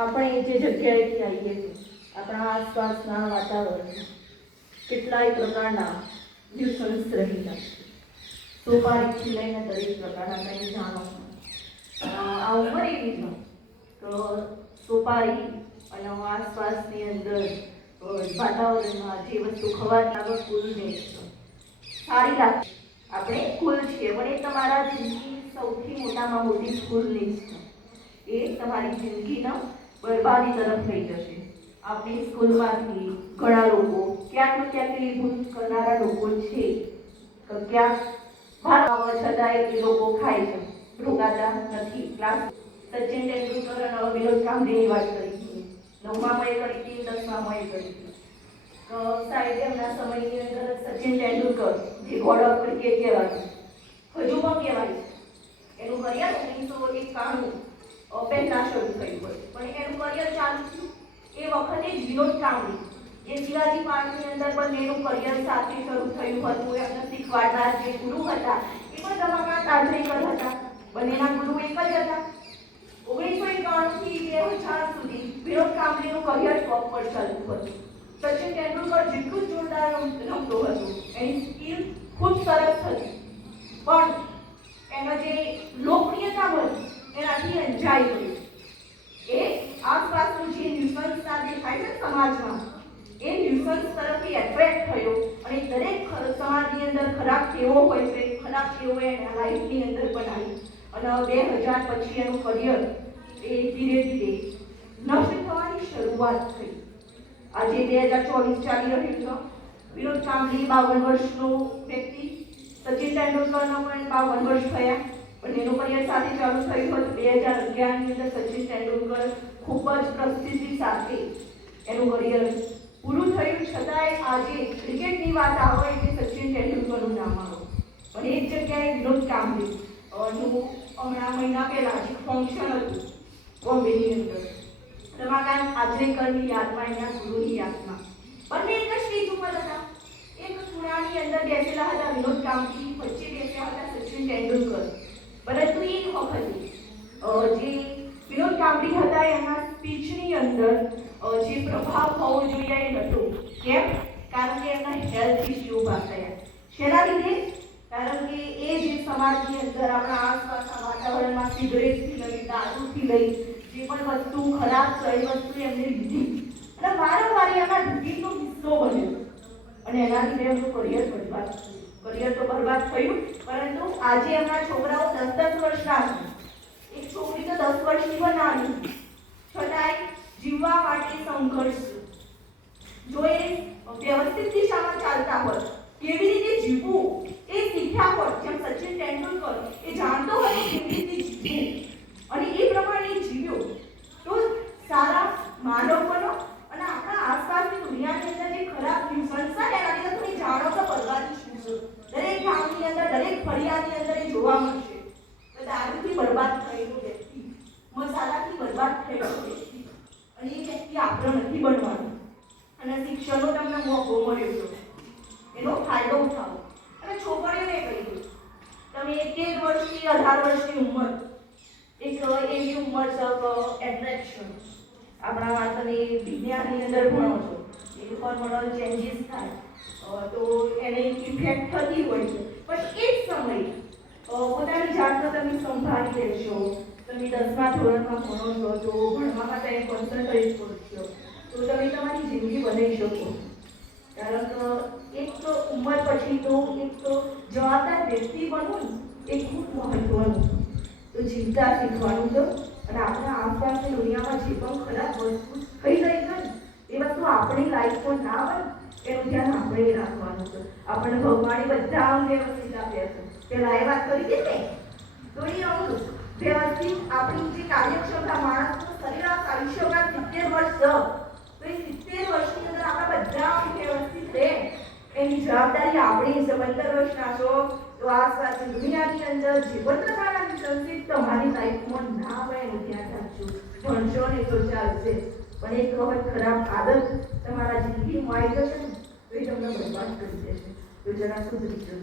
આપણે જે જગ્યાએથી આવીએ છીએ આપણા આસપાસના વાતાવરણમાં કેટલાય પ્રકારના ન્યુસન્સ રહેલા છે. સોપારીથી લઈને દરેક પ્રકારના કંઈ જાણો આ ઉંમર એવી છે તો સોપારી અને આસપાસની અંદર વાતાવરણમાં જે વસ્તુ ખવાતી આગળ કુલને સારી લાગે. આપણે કુલ છીએ પણ એ તમારા જિંદગી સૌથી મોટામાં મોટી સ્કૂલની છે. એ તમારી જિંદગીના બરબાદી તરફ લઈ જશે. આપણી સ્કૂલમાંથી ઘણા લોકો ક્યાંક ક્યાંક એવી ભૂલ કરનારા લોકો છે તો ક્યાંક ભાગ છતાંય એ લોકો ખાય છે, રોકાતા નથી. ક્લાસ સચિન તેંડુલકર અને વિનોદ કાંબલીની વાત કરી, 9માં એ કરી હતી, 10માં એ કરી હતી. તો સાહેબ એમના સમયની અંદર સચિન તેંડુલકર જે ગોડ ઓફ ક્રિકેટ કહેવાય, હજુ પણ કહેવાય છે. એનું કરિયર 1991 પહેલા શરૂ થયું હોય પણ એનું કરિયર ચાલુ થયું એ વખતે જ વિનોદ કાંબલી એ શિવાજી પાર્કની અંદર પણ એનું કરિયર સાથે શરૂ થયું હતું. એમને શીખવાડનાર જે ગુરુ હતા એ પણ રમાકાંત આચરેકર હતા. બંનેના ગુરુ એક જ હતા. 1991 થી 2000 સુધી વિનોદ કાંબલીનું કરિયર ટોપ પર ચાલતું હતું. સચિન તેંડુલકર જેટલું જોરદાર રમતો હતો, એની સ્કિલ ખૂબ સરસ હતી, પણ એનો જે લોકપ્રિયતા હતી એનાથી અંજાઈ ગયું. એ આસપાસનું જે ન્યુસન્સના દેખાય છે સમાજમાં, એ ન્યુસન્સ તરફથી એટ્રેક્ટ થયો અને દરેક સમાજની અંદર ખરાબ ટેવો હોય છે, ખરાબ ટેવો એના લાઈફની અંદર બનાવી અને 2000 પછી એનું કરિયર એ ધીરે ધીરે નષ્ટ થવાની શરૂઆત થઈ. આજે 2024 ચાલી રહ્યું છે. વિનોદ કાંબલી 52 વર્ષનો વ્યક્તિ, સચિન તેંડુલકરના પણ 52 વર્ષ થયા. બંનેનું કરિયર સાથે ચાલુ થયું હતું. 2011ની અંદર સચિન તેંડુલકર ખૂબ જ પ્રસિદ્ધિ સાથે એનું કરિયર પૂરું થયું. છતાંય આજે ક્રિકેટની વાત આવે એટલે સચિન તેંડુલકરનું નામ આવે. પણ એક જગ્યાએ વિનોદ કાંબલી નું હમણાં મહિના પહેલા એક ફંક્શન હતું બોમ્બેની અંદર, રમાકાંત આચરેકરની યાદમાં, એના ગુરુની યાદમાં. બંને એક જ સ્ટેજ ઉપર હતા. એક ખૂણાની અંદર બેસેલા હતા વિનોદ કાંબલી, વચ્ચે બેસ્યા હતા સચિન તેંડુલકર. પરંતુ એ વખતે જે વિનોદ કાંબલી હતા એના સ્પીચની અંદર જે પ્રભાવ હોવો જોઈએ એ નહોતો. કેમ? કારણ કે એમના હેલ્થ ઇસ્યુ ઊભા થયા. શેના લીધે? કારણ કે એ જે સમાજની અંદર આપણા આસપાસના વાતાવરણમાં સિગરેટથી લઈ, દારૂથી લઈ જે પણ વસ્તુ ખરાબ છે એ વસ્તુ એમને લીધી અને વારંવાર એના રૂટીનનો હિસ્સો બન્યો અને એના લીધે એમનું કરિયર બરબાદ થયું. કરિયર તો બરબાદ થયું, પરંતુ આજે એમના છોકરાઓ 10-10 વર્ષના છે. એક છોકરી તો 10 વર્ષની પણ નાની, છતાંય જીવવા માટે સંઘર્ષ. જો એ વ્યવસ્થિત દિશામાં ચાલતા હોય, કેવી રીતે જીવવું એ શીખ્યા હોય, જેમ સચિન તેંડુલકર એ જાણતો હોય કેવી રીતે જીવવું અને એ પ્રમાણે જીવ્યો, તો સારા માનવ બનો અને આપણા આસપાસની દુનિયાની અંદર જે ખરાબ ન્યુસન્સ છે એના લીધે તમે જાણો છો બરબાદી શું છે. દરેક ગામની અંદર, દરેક ફળિયાની અંદર એ જોવા મળશે. તો દારૂથી બરબાદ થયેલો વ્યક્તિ, મસાલાથી બરબાદ થયેલો વ્યક્તિ, અને એ વ્યક્તિ આપણો નથી બનવાનો. અને શિક્ષણનો તમને મોકો મળ્યો છે, એનો ફાયદો ઉઠાવો. અને છોકરીઓને કહ્યું, તમે 21 વર્ષથી 18 વર્ષની ઉંમર એક એવી ઉંમર છે એટ્રેક્શન. આપણા તમે વિજ્ઞાનની અંદર ભણો છો, એ હોર્મોનલ ચેન્જીસ થાય તો એને ઇફેક્ટ થતી હોય છે. પણ એ જ સમયે પોતાની જાતને તમે સંભાળી લેશો. તમે 10મા ધોરણમાં ભણો છો તો ભણવામાં તમે કોન્સન્ટ્રેટ કરશો તો તમે તમારી જિંદગી બનાવી શકો. કારણ કે એક તો ઉંમર પછી તો એક તો જવાબદાર વ્યક્તિ બનવું એ ખૂબ મહત્વનું. તો જીવતા શીખવાનું છે અને આપણા આસપાસની દુનિયામાં જે પણ ખરાબ વસ્તુ થઈ રહી છે એ વસ્તુ આપણી લાઈફમાં ના આવે એનું ધ્યાન આપણે રાખવાનું છે. આપણને ભગવાને બધા અંગ વ્યવસ્થિત આપ્યા છે. પેલા એ વાત કરી હતી ને, તો એ અંગ વ્યવસ્થિત આપણી જે કાર્યક્ષમતા, માણસનું સરેરાશ આયુષ્યકાળ 70 વર્ષ છે, તો એ 70 વર્ષની અંદર આપણા બધા અંગ વ્યવસ્થિત રહે એની જવાબદારી આપણી છે. 15 વર્ષના છો તો આસપાસની દુનિયાની અંદર જે પણ પ્રકારના સંસ્કૃત તમારી લાઈફમાં ના આવે એનું ધ્યાન રાખજો. ભણશો ને તો ચાલશે, પણ એક વખત ખરાબ આદત તમારા જિંદગીમાં આવી જશે ને તો એ તમને બરબાદ કરી દેશે. તો જરા સુધરી જજો.